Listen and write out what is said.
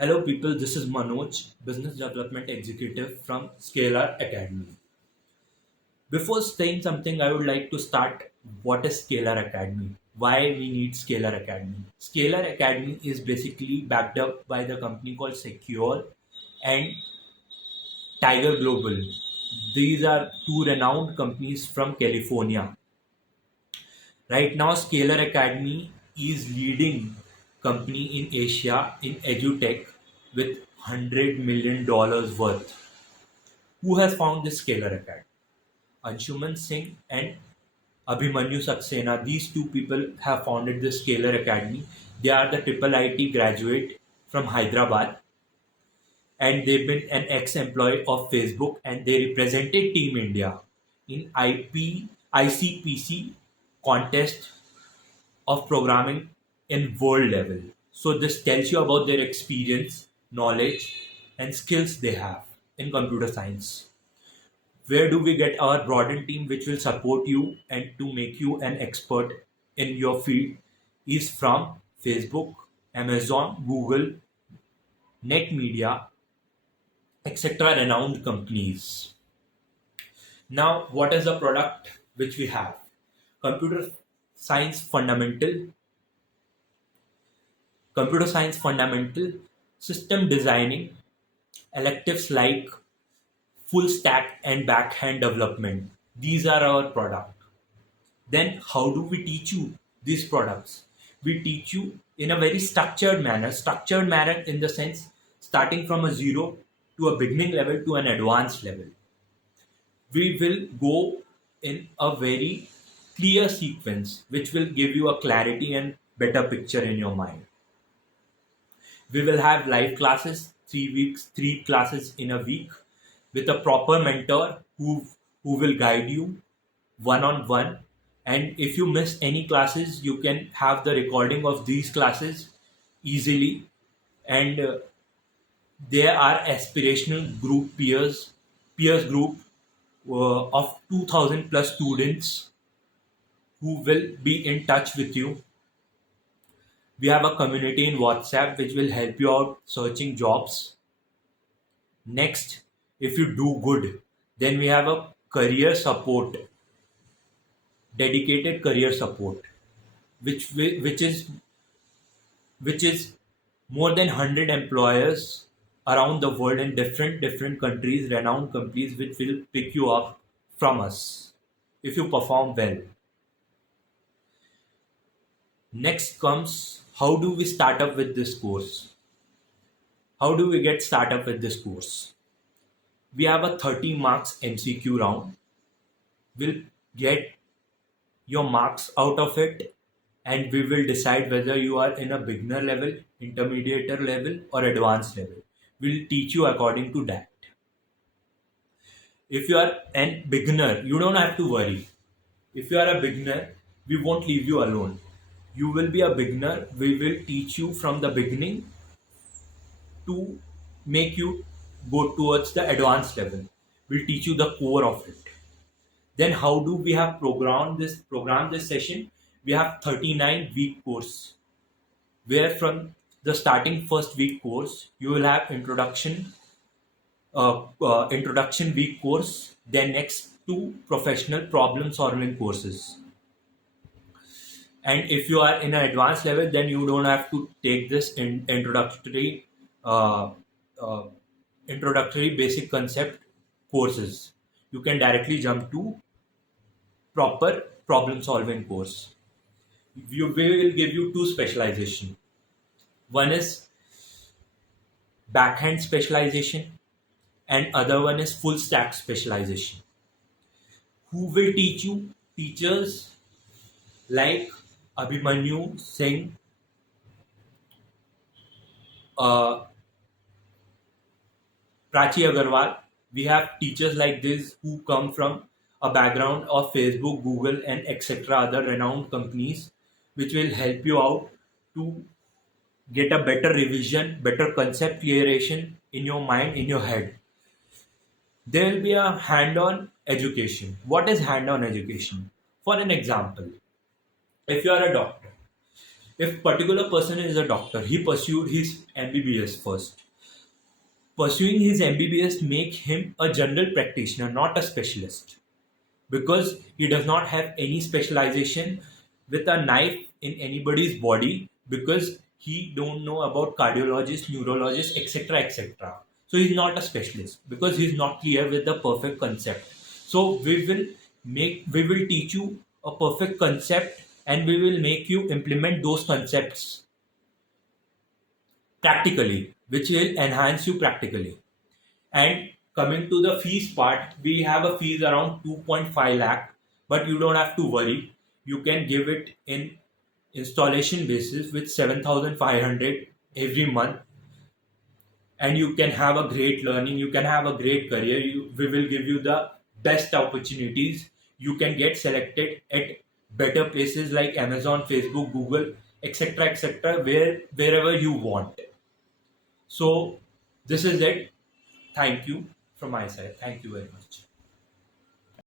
Hello, people. This is Manoj, Business Development Executive from Scalar Academy. Before saying something, I would like to start what is Scalar Academy? Why we need Scalar Academy? Scalar Academy is basically backed up by the company called Secure and Tiger Global. These are two renowned companies from California. Right now, Scalar Academy is leading company in Asia in edutech with $100 million worth. Who has found this Scalar Academy? Anshuman Singh and Abhimanyu Saxena. These two people have founded the Scalar Academy. They are the triple IT graduate from Hyderabad, and they've been an ex-employee of Facebook, and they represented Team India in ICPC contest of programming in world level. So this tells you about their experience, knowledge, and skills they have in computer science. Where do we get our broadened team which will support you and to make you an expert in your field is from Facebook, Amazon, Google, NetMedia, etc. renowned companies. Now, what is the product which we have? Computer Science Fundamental, Computer Science Fundamental, System Designing, electives like full stack and backhand development. These are our product. Then how do we teach you these products? We teach you in a very structured manner in the sense starting from a zero to a beginning level to an advanced level. We will go in a very clear sequence which will give you a clarity and better picture in your mind. We will have live classes, 3 weeks, 3 classes in a week with a proper mentor who will guide you one on one. And if you miss any classes, you can have the recording of these classes easily. And there are aspirational group peers group of 2000 plus students who will be in touch with you. We have a community in WhatsApp which will help you out searching jobs. Next, if you do good, then we have a career support, dedicated career support, which is more than 100 employers around the world in different countries, renowned companies, which will pick you up from us if you perform well. Next comes, how do we start up with this course? How do we get started with this course? We have a 30 marks MCQ round. We'll get your marks out of it, and we will decide whether you are in a beginner level, intermediate level, or advanced level. We'll teach you according to that. If you are a beginner, you don't have to worry. If you are a beginner, we won't leave you alone. You will be a beginner. We will teach you from the beginning to make you go towards the advanced level. We'll teach you the core of it. Then how do we have programmed this session? We have 39-week course where from the starting first week course you will have introduction week course, then next two professional problem solving courses. And if you are in an advanced level, then you don't have to take this uh, uh, introductory basic concept courses. You can directly jump to proper problem solving course. We will give you two specialization. One is backhand specialization and other one is full stack specialization. Who will teach you? Teachers like Abhimanyu Singh, uh, Prachi Agarwal. We have teachers like this who come from a background of Facebook, Google, and etc. other renowned companies, which will help you out to get a better revision, better concept clearation in your mind, in your head. There will be a hand-on education. What is hand-on education? For an example, if you are a doctor, If particular person is a doctor, he pursued his MBBS first. Pursuing his MBBS make him a general practitioner, not a specialist, because he does not have any specialization with a knife in anybody's body, because he don't know about cardiologist, neurologist, etc., etc. So he's not a specialist because he's not clear with the perfect concept. So we will teach you a perfect concept, and we will make you implement those concepts practically, which will enhance you practically. And coming to the fees part, we have a fees around 2.5 lakh, but you don't have to worry. You can give it in installation basis with 7,500 every month, and you can have a great learning. You can have a great career. We will give you the best opportunities. You can get selected at better places like Amazon, Facebook, Google, etc., etc., wherever you want. So this is it. Thank you from my side. Thank you very much.